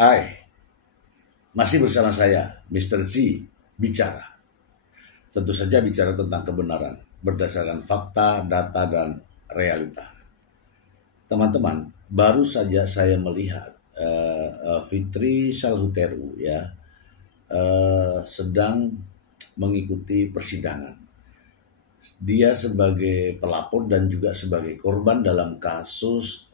Hai, masih bersama saya, Mr. Z, bicara. Tentu saja bicara tentang kebenaran, berdasarkan fakta, data, dan realita. Teman-teman, baru saja saya melihat Fitri Salhuteru sedang mengikuti persidangan. Dia sebagai pelapor dan juga sebagai korban dalam kasus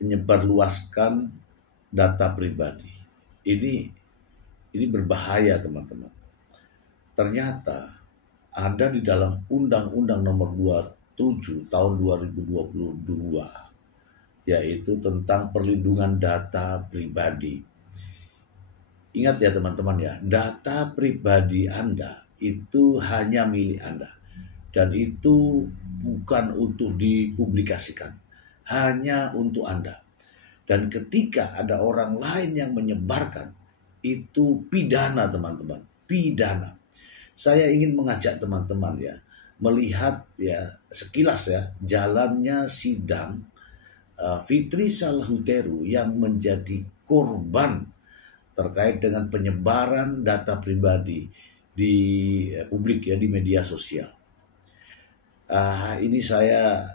menyebarluaskan data pribadi. Ini berbahaya, teman-teman. Ternyata ada di dalam Undang-Undang Nomor 27 Tahun 2022, yaitu tentang perlindungan data pribadi. Ingat ya teman-teman ya, data pribadi Anda itu hanya milik Anda. Dan itu bukan untuk dipublikasikan, hanya untuk Anda. Dan ketika ada orang lain yang menyebarkan, itu pidana teman-teman, pidana. Saya ingin mengajak teman-teman ya, melihat ya sekilas ya jalannya sidang Fitri Salhuteru yang menjadi korban terkait dengan penyebaran data pribadi di publik ya, di media sosial. Ini saya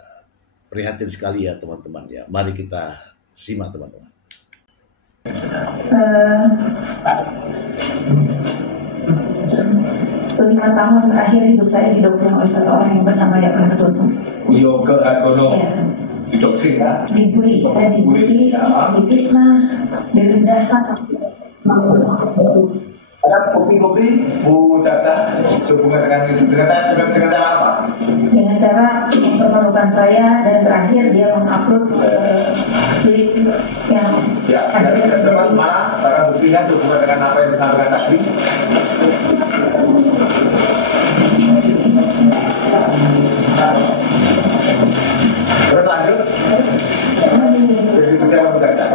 prihatin sekali ya teman-teman ya. Mari kita simak teman-teman. Lima tahun terakhir hidup saya didokter oleh satu orang yang bernama Yoga Hartono. Yoga Hartono, didoksi ya? Dibully, saya dibully, difitnah, direndahkan. Ada bukti-bukti Bu Caca sehubungan dengan cara apa? Dengan cara mempermalukan saya, dan terakhir dia mengupload klip yang ada di teman mana barang buktinya sehubungan dengan apa yang disampaikan tadi. Terus lanjut. Jadi bisa membaca.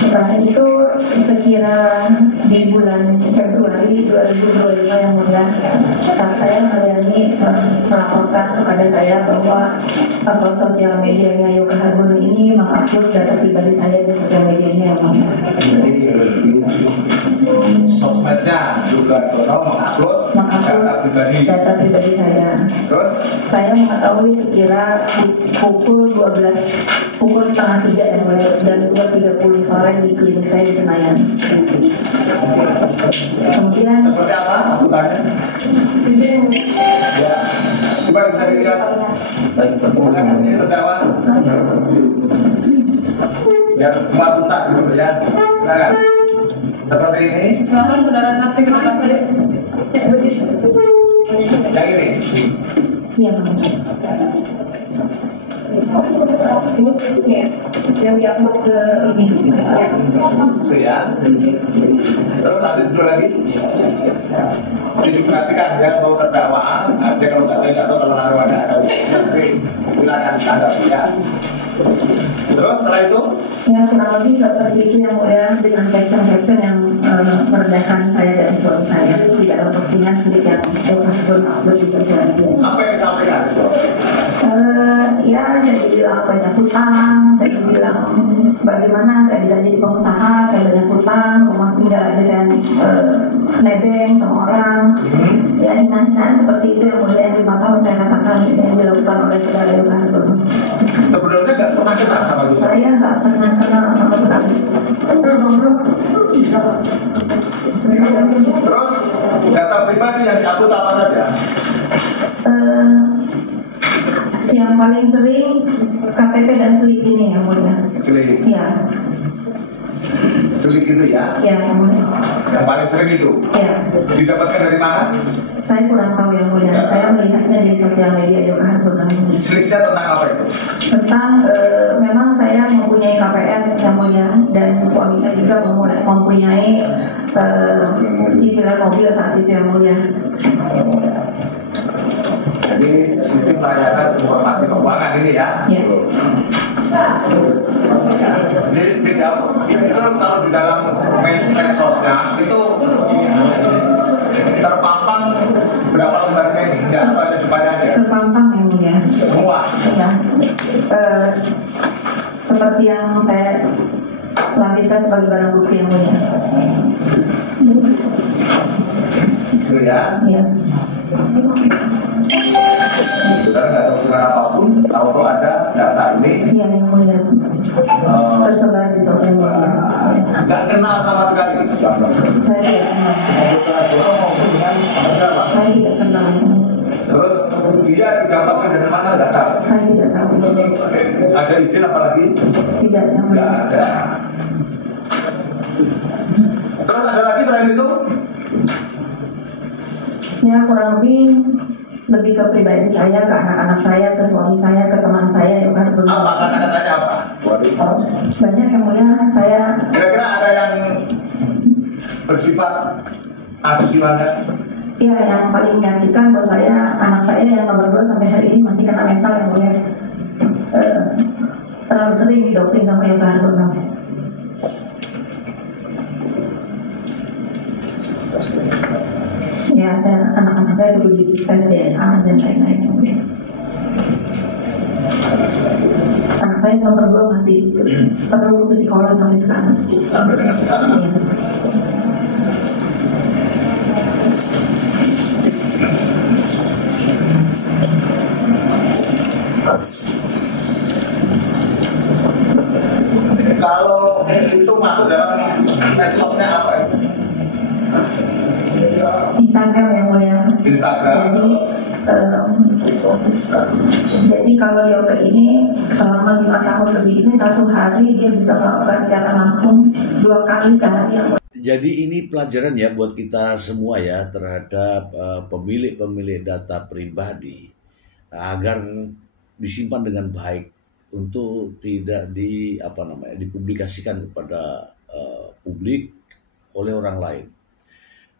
Setelah itu sekira di bulan Februari 2025 yang mulia, saat saya melayani melaporkan kepada saya bahwa akun sosial medianya Yoga Hartono ini mengupload data pribadi saya di sosial medianya yang mulia. Sosmednya Yoga Hartono mengupload data pribadi saya. Terus saya mengetahui sekira pukul 2:30 yang mulai, dan 2:30 sore di klinik saya di Senayan. Kemudian seperti apa akuntannya? Ya, coba bisa dilihat. Kemudian kasih terdakwa. Biar semua tuntas gitu ya. Nah, seperti ini. Silakan saudara saksi ke depan. Yang ini. Iya. Yang diupload ke ini. Itu ya. Terus ada dulu lagi. Jadi diperhatikan ya, kalau terdakwa, ada kalau nggak tahu kalau ada. Oke, silakan tanggapi ya. Terus setelah itu? Ya kurang lebih seperti itu yang mulia, dengan caption yang merendahkan saya dan suami saya. Tidak ada postingan sedikit yang upload di sosial media. Apa yang disampaikan itu? Ya saya dibilang banyak hutang, saya dibilang bagaimana saya bisa jadi pengusaha, saya banyak hutang, rumah tinggal aja saya nebeng sama orang. Ya hinaan seperti itu yang mulia, yang 5 tahun saya rasakan yang dilakukan oleh saudara Yoga Hartono. Sebelumnya nggak pernah kenal sama Yoga? Saya nggak pernah kenal sama sekali. Terus data pribadi yang diupload apa saja? Yang paling sering KTP dan slip ini yang mulia. Slip. Ya. Slip itu ya? Ya yang mulia. Yang paling sering itu? Ya. Didapatkan dari mana? Saya kurang tahu yang mulia. Ya. Saya melihatnya di sosial media Yoga Hartono. Slipnya tentang apa itu? Tentang memang saya mempunyai KPR yang mulia, dan suami saya juga mempunyai cicilan mobil saat itu yang mulia. Jadi sistem layanan informasi keuangan ini ya. Ya. Jadi itu kalau di dalam medsosnya itu terpampang berapa lembarnya ini? Enggak, atau ada depannya aja? Terpampang yang mulia. Semua. Ya, seperti yang saya lampirkan sebagai barang bukti yang mulia. Itu ya. Iya. Saudara nggak tahu gimana apapun, tahu ada data ini. Iya yang mulia. Tersebar di seluruh yang mulia. Nggak kenal sama sekali. Saya tidak kenal. Maupun dengan apa? Saya tidak kenal. Terus dia didapatkan dari mana data? Saya tidak tahu. Ada izin apalagi? Tidak yang mulia. Nggak ada. Terus ada lagi selain itu? Ya kurang lebih ke pribadi saya, ke anak-anak saya, ke suami saya, ke teman saya yang kan Apa kata-katanya apa? banyak yang mulia. Saya Kira-kira ada yang bersifat asusila? ya yang paling menyakitkan buat saya, anak saya yang nomor 2 sampai hari ini masih kena mental yang mulia. Terlalu sering didoktrin sama Yoga Hartono. Ya, anak-anak saya sudah di tes DNA dan lain-lain. Anak saya nomor 2 masih perlu psikolog sampai sekarang. Sampai dengan sekarang. Iya. Kalau itu masuk dalam medsosnya apa itu? Instagram yang mulia. Instagram. Jadi kalau yoga ini selama 5 tahun lebih ini, 1 hari dia bisa melakukan secara langsung 2 kali sehari yang mulia. Jadi ini pelajaran ya buat kita semua ya terhadap pemilik-pemilik data pribadi agar disimpan dengan baik untuk tidak dipublikasikan kepada publik oleh orang lain.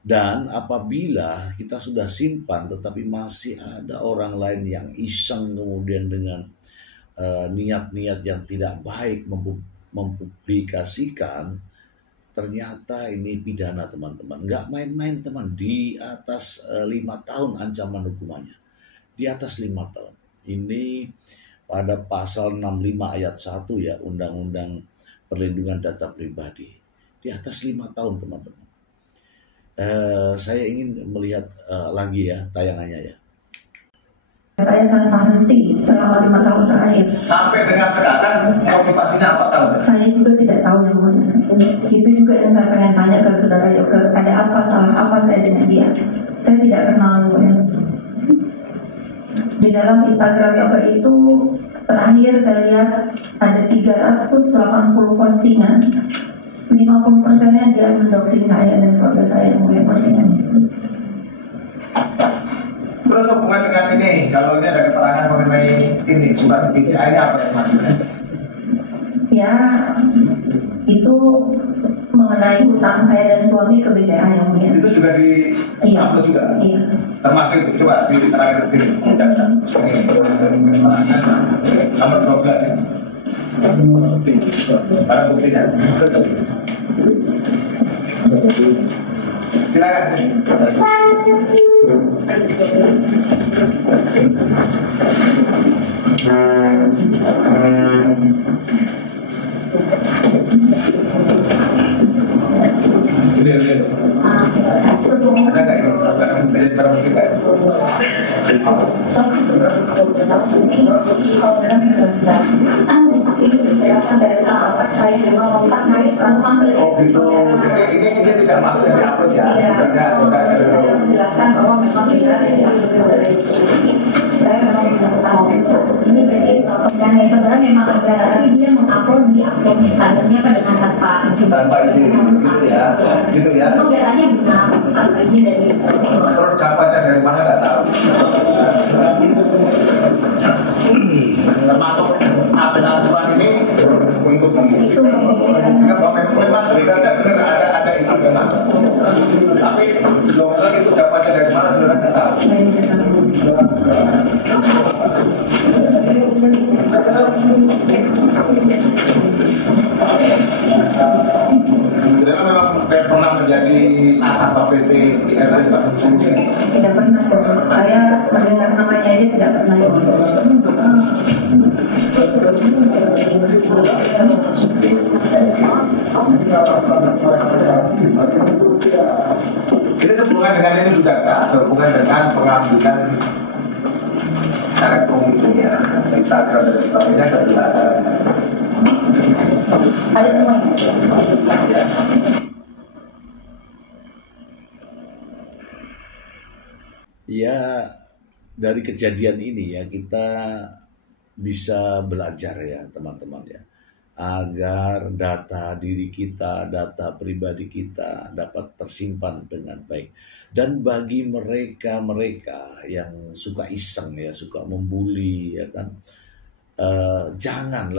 Dan apabila kita sudah simpan tetapi masih ada orang lain yang iseng kemudian dengan niat-niat yang tidak baik mempublikasikan, ternyata ini pidana teman-teman. Nggak main-main teman, di atas 5 tahun ancaman hukumannya. Di atas 5 tahun. Ini pada pasal 65 ayat 1 ya, Undang-Undang Perlindungan Data Pribadi. Di atas 5 tahun teman-teman. Saya ingin melihat lagi ya tayangannya ya. Saya tanpa henti selama 5 tahun terakhir. Sampai dengan sekarang motivasinya apa tahu? Saya juga tidak tahu yang mulia. Itu juga yang saya pengen tanya ke saudara Yoga. Ada apa, salah apa saya dengan dia? Saya tidak kenal yang mulia. Di dalam Instagram Yoga itu terakhir saya lihat ada 380 postingan. 50%-nya dia mendoktrin saya dan keluarga saya yang mulia postingan. Terus hubungan dengan ini, kalau ini ada keterangan mengenai ini surat BCA ini apa yang maksudnya? Ya, itu mengenai hutang saya dan suami ke BCA yang mulia. Itu juga di upload juga? Iya. Termasuk itu, coba diterangkan di sini. Ini keterangan nomor 12 ini. Barang buktinya. Silakan. Ini. Ada nggak ini? Dari sekarang kita. Oh gitu. Jadi ini tidak masuk dari upload ya? Sudah ada. Saya menjelaskan bahwa memang benar saya memang mengetahui ini berarti dan saudara memang ada, tapi dia mengupload di akun Instagramnya dengan tanpa izin gitu ya, gitu ya. Memang datanya benar, tanpa izin dari Terus dapatnya dari mana nggak tahu. Termasuk update asuhan ini untuk memang sebenarnya benar ada itu memang. Tapi belum lagi itu dapatnya dari mana sudah nggak tahu. Jadi memang pernah menjadi nasabah PT IRB Bandung Solusi? Tidak pernah dong. Saya mendengar namanya aja tidak pernah. Ini sehubungan dengan ini juga Kak, sehubungan dengan pengambilan elektroniknya, Instagram dan sebagainya dan juga Ada semuanya. Ya, dari kejadian ini ya kita bisa belajar ya teman-teman ya, agar data diri kita, data pribadi kita dapat tersimpan dengan baik. Dan bagi mereka-mereka yang suka iseng ya, suka membuli ya kan, jangan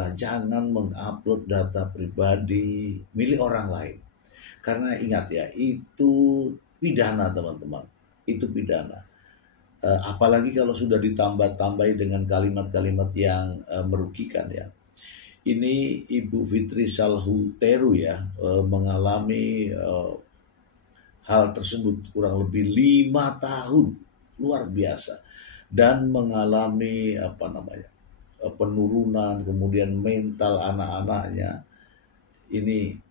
mengupload data pribadi milik orang lain. Karena ingat ya, itu pidana teman-teman, itu pidana. Apalagi kalau sudah ditambah-tambahi dengan kalimat-kalimat yang merugikan ya. Ini Ibu Fitri Salhuteru ya, mengalami hal tersebut kurang lebih 5 tahun, luar biasa, dan mengalami penurunan, kemudian mental anak-anaknya. Ini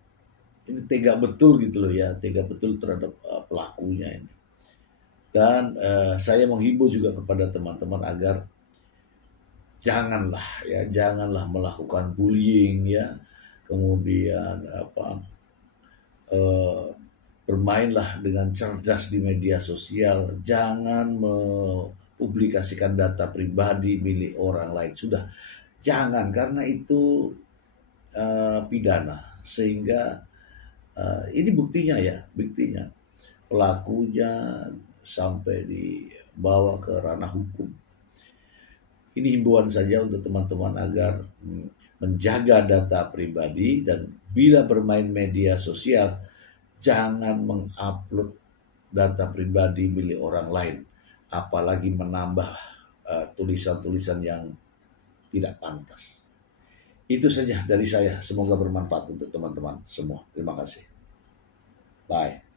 tega betul gitu loh ya, tega betul terhadap pelakunya ini. Dan saya menghimbau juga kepada teman-teman agar janganlah melakukan bullying ya, kemudian bermainlah dengan cerdas di media sosial, jangan mempublikasikan data pribadi milik orang lain, sudah jangan, karena itu pidana, sehingga ini buktinya pelakunya sampai dibawa ke ranah hukum. Ini himbauan saja untuk teman-teman agar menjaga data pribadi, dan bila bermain media sosial jangan mengupload data pribadi milik orang lain, apalagi menambah tulisan-tulisan yang tidak pantas. Itu saja dari saya, semoga bermanfaat untuk teman-teman semua. Terima kasih. Bye.